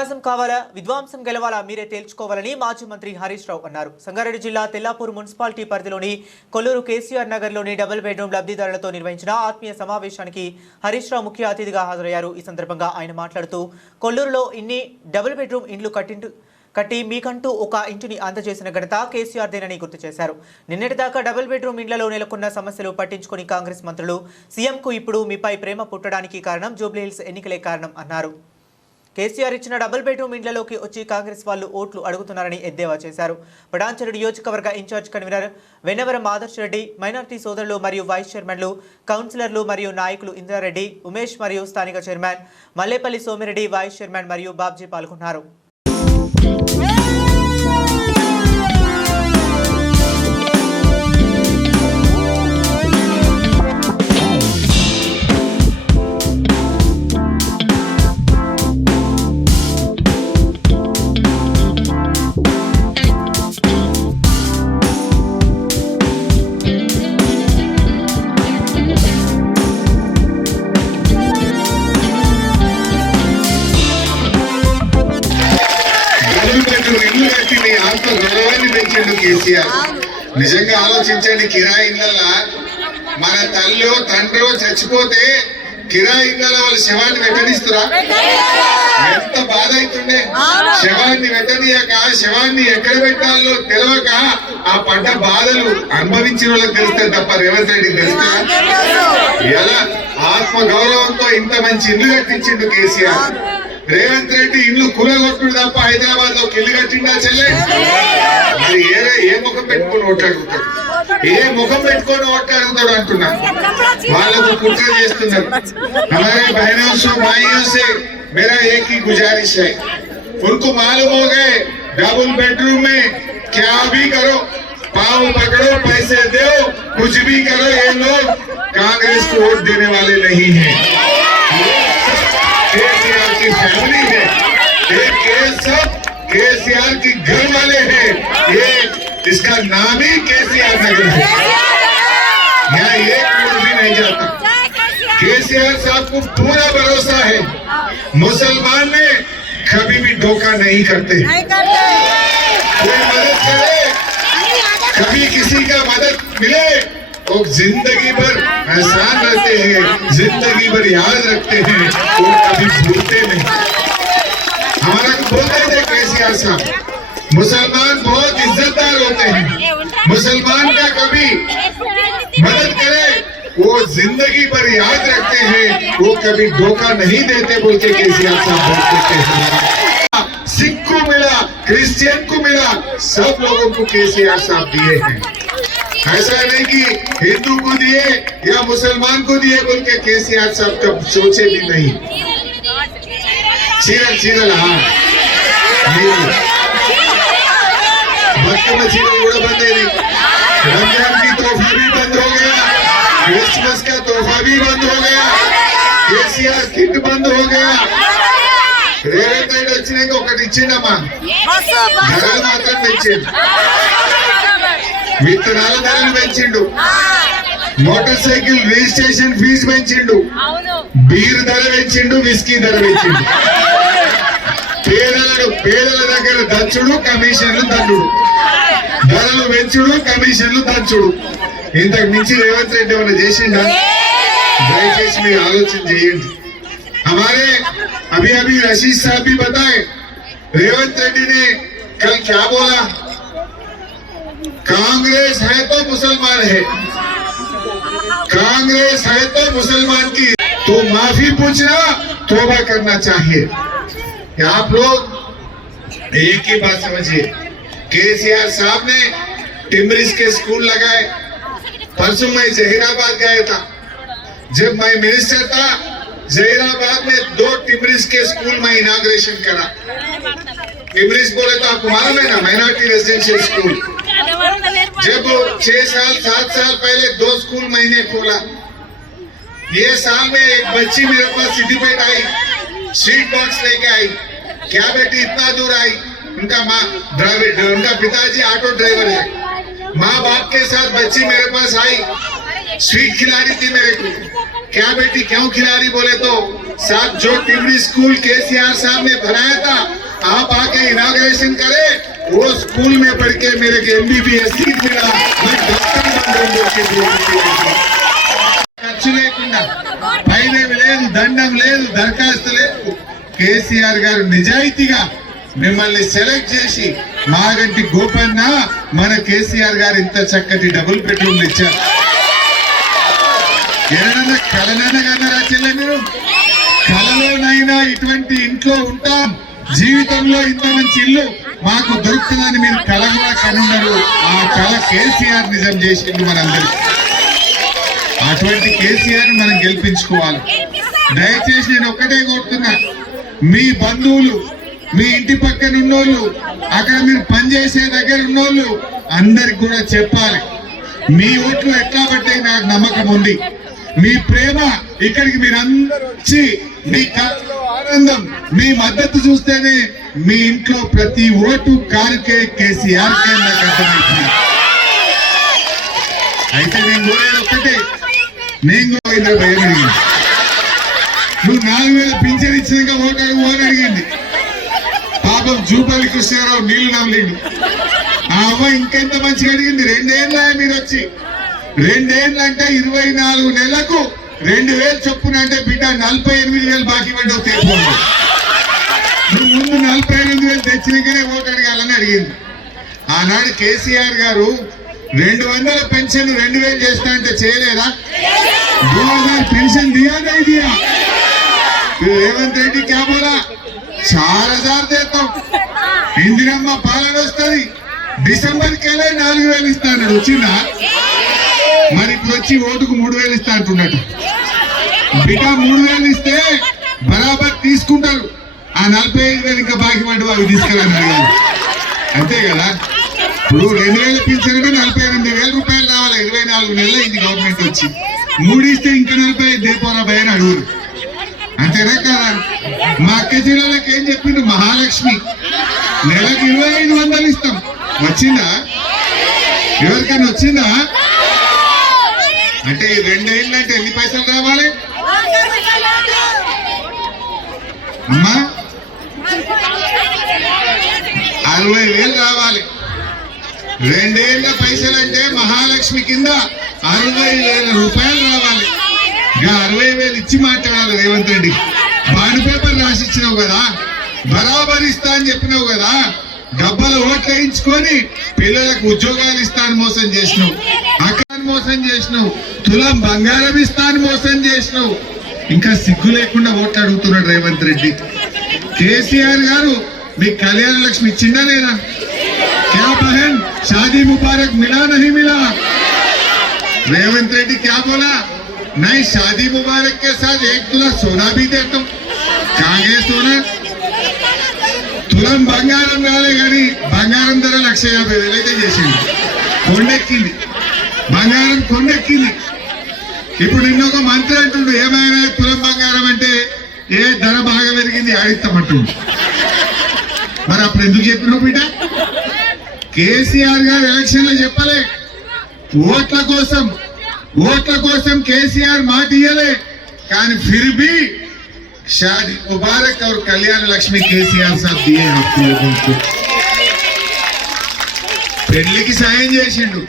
వికాసం కావాలా? విద్వాంసం గెలవాలా? మీరే తేల్చుకోవాలని మాజీ మంత్రి హరీష్ రావు అన్నారు. సంగారెడ్డి జిల్లా తెల్లాపూర్ మున్సిపాలిటీ పరిధిలోని కొల్లూరు కేసీఆర్ నగర్లోని డబుల్ బెడ్రూమ్ లబ్ధిదారులతో నిర్వహించిన ఆత్మీయ సమావేశానికి హరీష్ రావు ముఖ్య అతిథిగా హాజరయ్యారు. ఈ సందర్భంగా ఆయన మాట్లాడుతూ కొల్లూరులో ఇన్ని డబుల్ బెడ్రూమ్ ఇండ్లు కట్టింటు కట్టి మీకంటూ ఒక ఇంటిని అందజేసిన ఘనత కేసీఆర్దేనని గుర్తు చేశారు. నిన్నటిదాకా డబుల్ బెడ్రూమ్ ఇండ్లలో నెలకొన్న సమస్యలు పట్టించుకుని కాంగ్రెస్ మంత్రులు సీఎంకు ఇప్పుడు మీపై ప్రేమ పుట్టడానికి కారణం జూబ్లీహిల్స్ ఎన్నికలే కారణం అన్నారు. కేసీఆర్ ఇచ్చిన డబుల్ బెడ్రూమ్ ఇండ్లలోకి వచ్చి కాంగ్రెస్ వాళ్ళు ఓట్లు అడుగుతున్నారని ఎద్దేవా చేశారు. పడాంచెరు నియోజకవర్గ incharge convener Vennavaram Adarsh Reddy minority సోదరులు మరియు వైస్ చైర్మన్లు కౌన్సిలర్లు మరియు నాయకులు ఇంద్రారెడ్డి ఉమేష్ మరియు స్థానిక chairman Mallepalli Somireddy vice chairman మరియు బాబ్జీ పాల్గొన్నారు. కేసీఆర్ నిజంగా ఆలోచించండి కిరాయి ఇళ్ళ మన తల్లి తండ్రి చచ్చిపోతే కిరాయి ఇళ్ళ వాళ్ళ శవాన్ని వెట్టనిస్తురా ఎంత బాధ అవుతుండే. శవాన్ని వెట్టనీయక శవాన్ని ఎక్కడ పెట్టాలో తెలియక ఆ పడ్డ బాధలు అనుభవించిన వాళ్ళకి తెలుస్తాయి తప్ప రేవంత్ రెడ్డికి తెలుస్తా? ఎలా? ఆత్మ గౌరవంతో ఇంత మంచి ఇల్లు కట్టించిండు కేసీఆర్. రేవంత్ రెడ్డి ఇల్లు కూలగొట్టుడు తప్ప హైదరాబాద్ లో ఇల్లు కట్టిండా చెల్లె మరి ఏ ఏ ముఖం పెట్టుకొని ఓట్లాడుతాడు ఏ ముఖం పెట్టుకొని ఓట్లాడుతాడు అంటున్నా వాళ్ళకు కుట్ర చేస్తున్నారు हमारे बहनों से माइयों से मेरा एक ही गुजारिश है उनको मालूम हो गए डबल बेडरूम में क्या भी करो पाँव पकड़ो पैसे दो कुछ भी करो ये लोग कांग्रेस को वोट देने वाले नहीं हैं ये सब केसीआर की घर वाले हैं। ये इसका नाम ही केसीआर नगर है। यहाँ एक वोट भी नहीं जाता केसीआर साहब को पूरा भरोसा है। मुसलमान ने कभी भी धोखा नहीं करते। कोई मदद करे कभी किसी का मदद मिले तो ज़िंदगी भर एहसान रहते हैं ज़िंदगी भर याद रखते हैं और कभी भूलते नहीं। हमारा बोलते थे केसीआर साहब मुसलमान बहुत इज्जतदार होते हैं। मुसलमान का कभी मदद करे, वो ज़िंदगी भर याद रखते हैं, वो कभी धोखा नहीं देते बोल के केसीआर साहब बोलते थे सिख को मिला, क्रिश्चियन को मिला, सब लोगों को केसीआर साहब दिए हैं? ऐसा नहीं कि हिंदू को दिए या मुसलमान को दिए बोल के केसीआर साहब कब सोचे भी नहीं। चीरल चीरल हाँ ये भक्त में चीरल उड़ा बंद है नहीं रमजान की तोहफा भी बंद हो गया क्रिसमस का तोहफा भी बंद हो गया केसीआर किट बंद हो गया రేవంత్ రెడ్డి వచ్చినాక ఒకటి ఇచ్చిండమ్మా ధరలు మాత్రం పెంచిండు విత్తనాల ధరలు పెంచిండు మోటార్ సైకిల్ రిజిస్ట్రేషన్ ఫీజు పెంచిండు అవును బీర్ ధర పెంచిండు విస్కీ ధర పెంచిండు పేదలను పేదల దగ్గర దంచుడు కమిషన్లు దండుడు ధరలు పెంచుడు కమిషన్లు దంచుడు ఇంతకు మించి రేవంత్ రెడ్డి ఏమైనా చేసిండా దయచేసి మీరు ఆలోచన చేయండి हमारे अभी अभी रशीद साहब भी बताए रेवंत रेड्डी ने कल क्या बोला कांग्रेस है तो मुसलमान है कांग्रेस है तो मुसलमान की तो माफी पूछना तोबा करना चाहिए कि आप लोग एक ही बात समझिए, केसीआर साहब ने टिमरिस के स्कूल लगाए, परसों मैं जहीराबाद गया था। जब मैं मिनिस्टर था, जहीराबाद में दो टिमरिस के स्कूल में इनाग्रेशन करा। टिमरिस बोले तो आपको मालूम है ना माइनॉरिटी रेजिडेंशियल स्कूल जब छह साल, सात साल पहले दो स्कूल मैंने खोला। ये साल में एक बच्ची मेरे पास सिटी पेट आई स्वीट बॉक्स लेके आई। क्या बेटी, इतना दूर आई? उनका माँ ड्राइवर, उनका पिताजी ऑटो ड्राइवर है। माँ बाप के साथ बच्ची मेरे पास आई। स्वीट खिला रही थी मेरे को। क्या बेटी, क्यों खिला रही बोले तो? साहब, जो टिवरी स्कूल के केसीआर साहब ने बनाया था, आप आके इनाग्रेशन करे। वो स्कूल में पढ़ के मेरे को एमबीबीएस सीट मिला। मैं डॉक्टर बन కేసీఆర్ గారు నిజాయితీగా మిమ్మల్ని సెలెక్ట్ చేసి మాగంటి గోపన్న మన కేసీఆర్ గారు ఇంత చక్కటి డబుల్ బెడ్రూమ్లు ఇచ్చారు. ఏడన్నా కలనైనా కన్నారా చెల్లె మీరు. కలలోనైనా ఇటువంటి ఇంట్లో ఉంటాం. జీవితంలో ఇంత మంచి ఇల్లు మాకు దొరుకుతుందని మీరు కల కూడా కనున్నారు ఆ కళ కేసీఆర్ నిజం చేసిండు మనందరికి అటువంటి కేసీఆర్ మనం గెలిపించుకోవాలి. దయచేసి నేను ఒక్కటే కోరుతున్నా. మీ బంధువులు మీ ఇంటి పక్కన ఉన్నోళ్ళు అక్కడ మీరు పనిచేసే దగ్గర ఉన్నోళ్ళు అందరికి కూడా చెప్పాలి. మీ ఓట్లు ఎట్లా పట్టే నాకు నమ్మకం ఉంది. మీ ప్రేమ ఇక్కడికి మీరు అందరూ వచ్చి మీ ఆనందం మీ మద్దతు చూస్తేనే మీ ఇంట్లో ప్రతి ఓటు కారుకే కేసీఆర్ కే నాకు అర్థమవుతుంది. అయితే నేను ఒకటే ఒక్కటే నేను కూడా భయం నువ్వు నాలుగు వేల పింఛన్ ఇచ్చినాక ఓటాకు ఓని అడిగింది. పాపం జూపల్లి కృష్ణారావు నీళ్ళు నవ్వలేడు ఆ అమ్మ ఇంకెంత మంచిగా అడిగింది? రెండేళ్ళ మీరు వచ్చి రెండేళ్ళు అంటే ఇరవై నాలుగు నెలలకు రెండు వేలు చొప్పున అంటే బిడ్డ నలభై ఎనిమిది వేలు బాకీ పడ్డ తెచ్చుకోండి నువ్వు ముందు నలభై ఎనిమిది వేలు తెచ్చినాకనే ఓటు అడగాలని అడిగింది. ఆనాడు కేసీఆర్ గారు రెండు వందల పెన్షన్ రెండు వేలు చేస్తా అంటే చేయలేదా? పెన్షన్ దియా ఇదియా ఏమంతేంటి క్యాబోరా క్యాబోలా చాలా సార్ చేస్తాం ఇందిరమ్మ పాలన వస్తుంది. డిసెంబర్ కెలా నాలుగు వేలు ఇస్తాను వచ్చిందా? మరి ఇప్పుడు వచ్చి ఓటుకు మూడు వేలు ఇస్తా అంటున్నట్టు. బిటా మూడు వేలు ఇస్తే బరాబర్ తీసుకుంటారు. ఆ నలభై ఐదు వేలు ఇంకా బాకీ పండు అవి తీసుకెళ్ళాలి అంతే కదా? ఇప్పుడు రెండు వేలు పిలిచారంటే నలభై ఎనిమిది వేల రూపాయలు రావాలి. ఇరవై నాలుగు నెలలు ఇది గవర్నమెంట్ వచ్చి. మూడు ఇస్తే ఇంకా నలభై ఐదు దేపోరా భయని అడుగురు. అంతేనా? కదా మా అక్క జిల్లాలకు ఏం చెప్పిండు? మహాలక్ష్మి. నెలకు ఇరవై ఐదు వందలు ఇస్తాం. వచ్చిందా? ఎవరికైనా వచ్చిందా? అంటే ఈ రెండేళ్ళు అంటే ఎన్ని పైసలు రావాలి? అమ్మా అరవై వేలు రావాలి. రెండేళ్ళ పైసలు అంటే మహాలక్ష్మి కింద అరవై వేల రూపాయలు రావాలి. ఇంకా అరవై వేలు ఇచ్చి మాట్లాడాలి రేవంత్ రెడ్డి. బాండ్ పేపర్ రాసి ఇచ్చినావు కదా? బరాబర్ ఇస్తా అని చెప్పినావు కదా? డబ్బులు ఓట్లు వేయించుకొని పిల్లలకు ఉద్యోగాలు ఇస్తాను మోసం చేసినావు. అక్కడ మోసం చేసినావు. తులం బంగారం ఇస్తాను మోసం చేసినావు. ఇంకా సిగ్గు లేకుండా ఓట్లు అడుగుతున్నాడు రేవంత్ రెడ్డి. కేసీఆర్ గారు మీకు కళ్యాణ లక్ష్మి ఇచ్చిందా లేదా? క్యా బహన్ షాదీ ముబారక్ మిలా నహి మిలా రేవంత్ రెడ్డి క్యా బోలా नहीं शादी मुबारक के साथ एक तुला सोना भी देता हूं కాగే సోనా తులం బంగారం రాలే కానీ బంగారం ధర లక్ష యాభై వేలు అయితే చేసింది కొండెక్కింది బంగారం కొండెక్కింది ఇప్పుడు నిన్న ఒక మంత్రి అంటుండు ఏమైనా తులం బంగారం అంటే ఏ ధర బాగా పెరిగింది ఆడిస్తామంటుండు మరి అప్పుడు ఎందుకు చెప్పినావు బిడ్డ కేసీఆర్ గారు ఎలక్షన్ లో చెప్పలే ఓట్ల కోసం ఓట్ల కోసం కేసీఆర్ మాట ఇయ్యలే కానీ ఫిర్ भी शादी मुबारक और कल्याण लक्ष्मी केसीआर साहब दिए आप लोगों को పెళ్లికి సాయం చేసిండు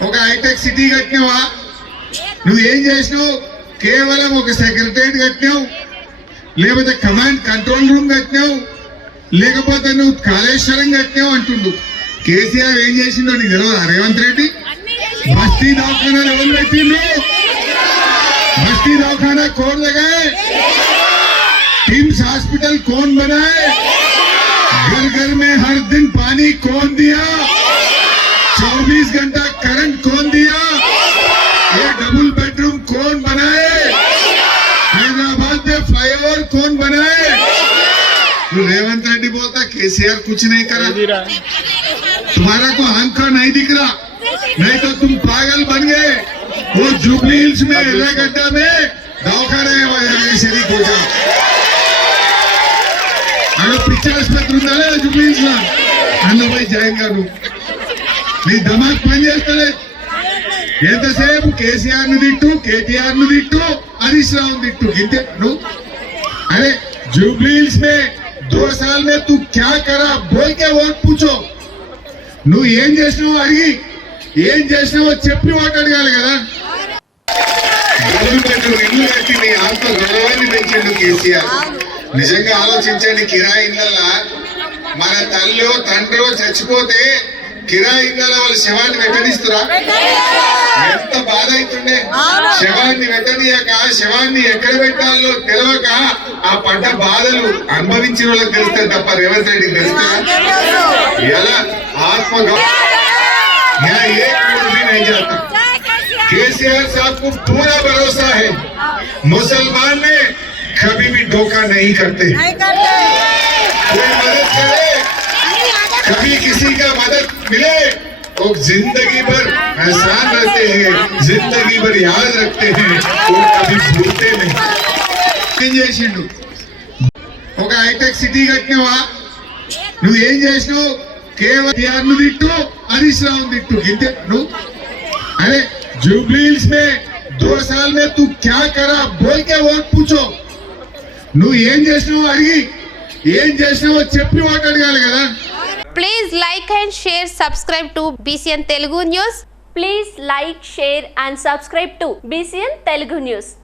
ఒక హైటెక్ సిటీ కట్టినావా నువ్వు ఏం చేసినావు కేవలం ఒక సెక్రటరియట్ కట్టినావు లేకపోతే కమాండ్ కంట్రోల్ రూమ్ కట్టినావు లేకపోతే నువ్వు కాళేశ్వరం కట్టినావు అంటుండు కేసీఆర్ ఏం చేసిండో నీకు తెలియదా రేవంత్ రెడ్డి बस्ती दवाखाना लेवल में बस्ती दवाखाना कौन लगाए टिम्स हॉस्पिटल कौन बनाए घर घर में हर दिन पानी कौन दिया? 24 घंटा करंट कौन दिया? ये डबल बेडरूम कौन बनाए? हैदराबाद में फ्लाईओवर कौन बनाए? तो रेवंत रेड्डी बोलता केसीआर कुछ नहीं करा। तुम्हारा को आंखा नहीं दिख रहा। नहीं तो तुम पागल बन गए वो जुबली हिल्स में एर्रागड्डा में दवाखाना है वहाँ में शरीक हो जाओ అక్కడ పిక్చర్ ఆసుపత్రి ఉందా లేదా జూబ్లీ హిల్స్ లో అందులో పోయి జాయిన్ కాదు నీ దమాక్ పని చేస్తలేదు ఎంతసేపు కేసీఆర్ ను తిట్టు కేటీఆర్ ను తిట్టు హరీష్ రావు తిట్టు ఇంతే నువ్వు అరే జూబ్లీ హిల్స్ में दो साल में तू क्या करा बोल के वोट पूछो నువ్వు ఏం చేసినావో అడిగి ఏం చేసినావో చెప్పి వాటి అడగాలి కదా. ఇల్లు కట్టి మీ అంత గౌరవాన్ని పెంచండి కేసీఆర్. నిజంగా ఆలోచించండి కిరాయి ఇళ్ళల్లా మన తల్లి తండ్రో చచ్చిపోతే కిరాయి ఇళ్ళ వాళ్ళ శవాన్ని వెంటనిస్తురా? ఎంత బాధ అవుతుండే. శవాన్ని వెట్టనీయక శవాన్ని ఎక్కడ పెట్టాలో తెలియక ఆ పంట బాధలు అనుభవించిన వాళ్ళకి తెలుస్తాయి తప్ప రేవంత్ రెడ్డికి తెలుస్తా ఎలా? ఆత్మగౌరవం గౌ- मैं एक वोट भी नहीं जाता केसीआर साहब को पूरा भरोसा है मुसलमान में कभी भी धोखा नहीं करते कोई मदद करे कभी किसी का मदद मिले तो जिंदगी भर एहसान रहते हैं जिंदगी भर याद रखते हैं और कभी भूलते नहीं ఏం చేసిండు ఒక హైటెక్ సిటీ కట్టినవా నువ్వు ఏం చేసినావు కేవలం ను తిట్టు హరీష్ రావు తిట్టు ఇంతే నువ్వు अरे जुबली हिल्स में दो साल में तू क्या करा बोल के वोट पूछो నువ్వు ఏం చేసినావో అడిగి ఏం చేసినావో చెప్పి ఓటు అడగాలి కదా Please like and share, subscribe to BCN Telugu News. Please like, share and subscribe to BCN Telugu News.